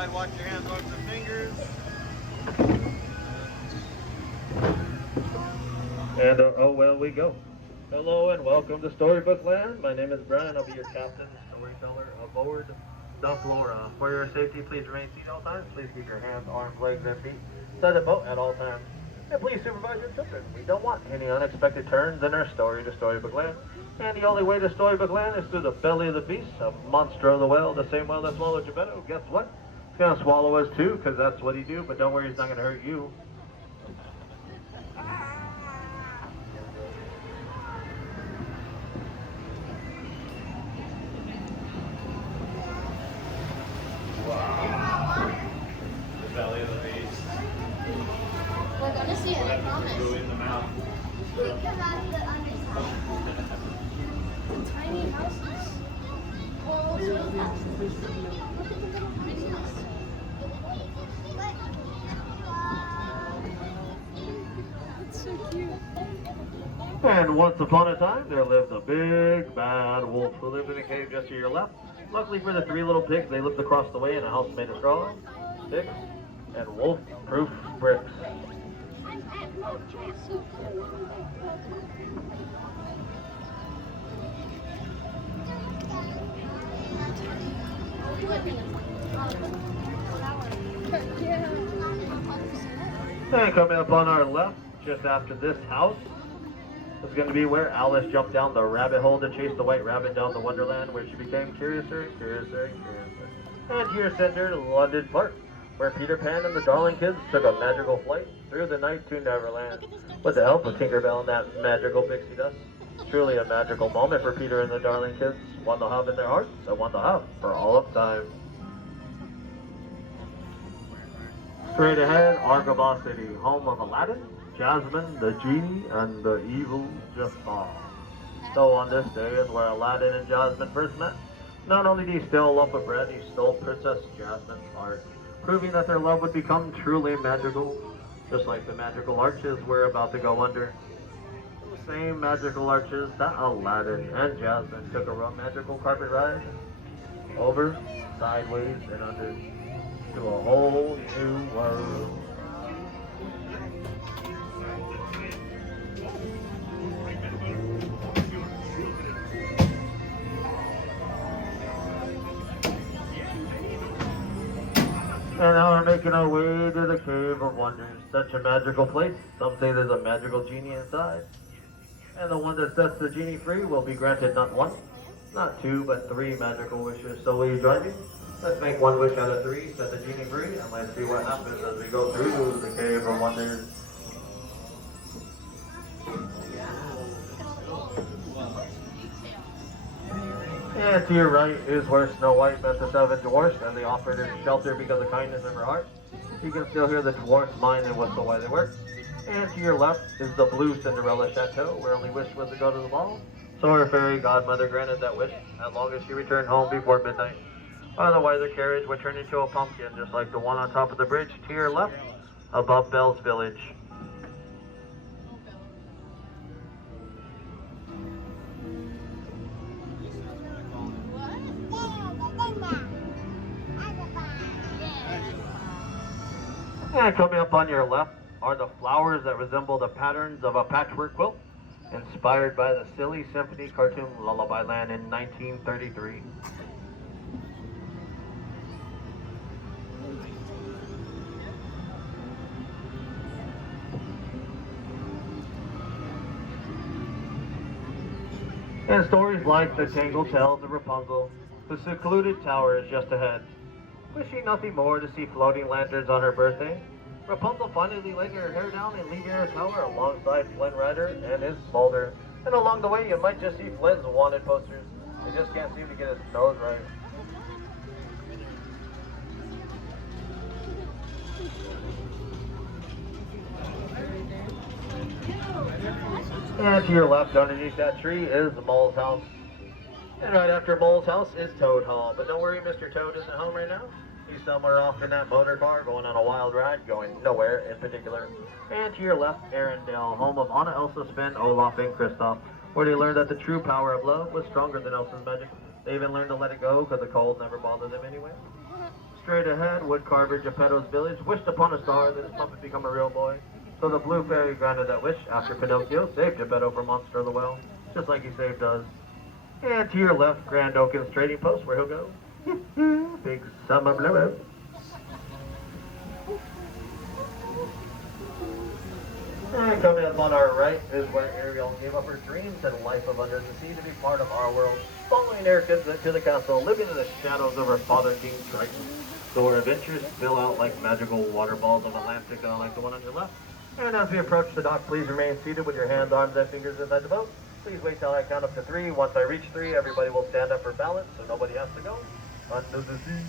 slide, watch your hands off the fingers. And oh well we go. Hello and welcome to Storybook Land. My name is Brian. I'll be your captain, storyteller aboard the Flora. For your safety, please remain seated at all times. Please keep your hands, arms, legs, and feet set the boat at all times. And please supervise your children. We don't want any unexpected turns in our story to Storybook Land. And the only way to Storybook Land is through the belly of the beast, a monster of the whale, the same whale that swallowed Geppetto. Guess what? He's going to swallow us too, because that's what he do. But don't worry, he's not going to hurt you. The belly of the beast. We're gonna see it, I promise. Go in the mouth. We can have the underside. The tiny houses. Well, so fast. Look at the little tiny house. It's so cute. And once upon a time, there lived a big, bad wolf who lived in a cave just to your left. Luckily for the three little pigs, they lived across the way in a house made of straw, sticks, and wolf-proof bricks. And coming up on our left, just after this house, is going to be where Alice jumped down the rabbit hole to chase the white rabbit down the Wonderland, where she became curiouser and curiouser and curiouser. And here center, London Park, where Peter Pan and the Darling Kids took a magical flight through the night to Neverland, with the help of Tinkerbell and that magical pixie dust. Truly a magical moment for Peter and the Darling Kids, one they'll have in their hearts and one they'll have for all of time. Straight ahead, Argobah City, home of Aladdin, Jasmine, the Genie, and the evil Jafar. So on this day is where Aladdin and Jasmine first met. Not only did he steal a loaf of bread, he stole Princess Jasmine's heart, proving that their love would become truly magical, just like the magical arches we're about to go under. The same magical arches that Aladdin and Jasmine took a magical carpet ride over, sideways, and under to a whole new world. And now we're making our way to the Cave of Wonders. Such a magical place. Some say there's a magical genie inside. And the one that sets the genie free will be granted not one, not two, but three magical wishes. So will you join me? Let's make one wish out of three, set the genie free, and let's see what happens as we go through the Cave of Wonders. And to your right is where Snow White met the seven dwarfs, and they offered her shelter because of kindness in her heart. You can still hear the dwarfs mine and whistle while they work. And to your left is the blue Cinderella Chateau, where only wish was to go to the ball. So her fairy godmother granted that wish, as long as she returned home before midnight. Otherwise, the carriage would turn into a pumpkin, just like the one on top of the bridge to your left, above Belle's Village. And coming up on your left are the flowers that resemble the patterns of a patchwork quilt, inspired by the Silly Symphony cartoon Lullaby Land in 1933. And stories like the Tangled Tales of Rapunzel, the secluded tower is just ahead. Wishing nothing more to see floating lanterns on her birthday, Rapunzel finally laying her hair down and leaving her tower alongside Flynn Rider and his Boulder. And along the way, you might just see Flynn's wanted posters. He just can't seem to get his nose right. And to your left, underneath that tree, is Mole's house. And right after Mole's house is Toad Hall. But don't worry, Mr. Toad isn't home right now. He's somewhere off in that motor car going on a wild ride, going nowhere in particular. And to your left, Arendelle, home of Anna, Elsa, Sven, Olaf, and Kristoff, where they learned that the true power of love was stronger than Elsa's magic. They even learned to let it go because the cold never bothered them anyway. Straight ahead, woodcarver Geppetto's village wished upon a star that his puppet become a real boy. So the blue fairy granted that wish after Pinocchio saved Geppetto from Monster of the Well, just like he saved us. And to your left, Grand Oaken's trading post, where he'll go. Big summer blue. And coming up on our right is where Ariel gave up her dreams and life of under the sea to be part of our world, following Ericus to the castle, living in the shadows of her father, King Triton. So our adventures spill out like magical water balls of Atlantica, like the one on your left. And as we approach the dock, please remain seated with your hands, arms, and fingers inside the boat. Please wait till I count up to 3. Once I reach 3, everybody will stand up for balance, so nobody has to go. Under the sea.